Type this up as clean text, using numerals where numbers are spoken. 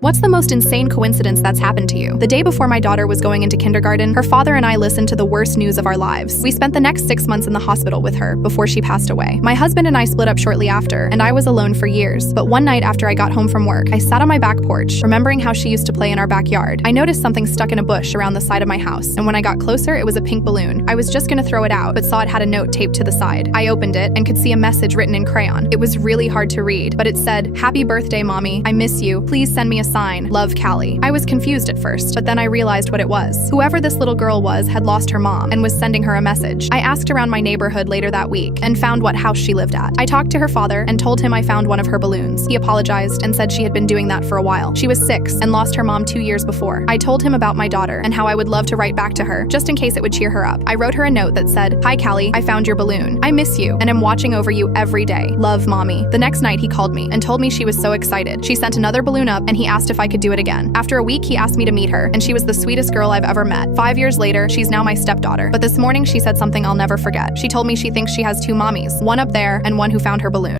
What's the most insane coincidence that's happened to you? The day before my daughter was going into kindergarten, her father and I listened to the worst news of our lives. We spent the next 6 months in the hospital with her before she passed away. My husband and I split up shortly after, and I was alone for years. But one night after I got home from work, I sat on my back porch, remembering how she used to play in our backyard. I noticed something stuck in a bush around the side of my house, and when I got closer, it was a pink balloon. I was just gonna throw it out, but saw it had a note taped to the side. I opened it and could see a message written in crayon. It was really hard to read, but it said, "Happy birthday, Mommy. I miss you. Please send me a sign. Love, Callie." I was confused at first, but then I realized what it was. Whoever this little girl was had lost her mom and was sending her a message. I asked around my neighborhood later that week and found what house she lived at. I talked to her father and told him I found one of her balloons. He apologized and said she had been doing that for a while. She was 6 and lost her mom 2 years before. I told him about my daughter and how I would love to write back to her, just in case it would cheer her up. I wrote her a note that said, "Hi Callie, I found your balloon. I miss you and am watching over you every day. Love, Mommy." The next night he called me and told me she was so excited. She sent another balloon up and he asked if I could do it again. After a week, he asked me to meet her, and she was the sweetest girl I've ever met. 5 years later, she's now my stepdaughter. But this morning she said something I'll never forget. She told me she thinks she has 2 mommies, one up there and one who found her balloon.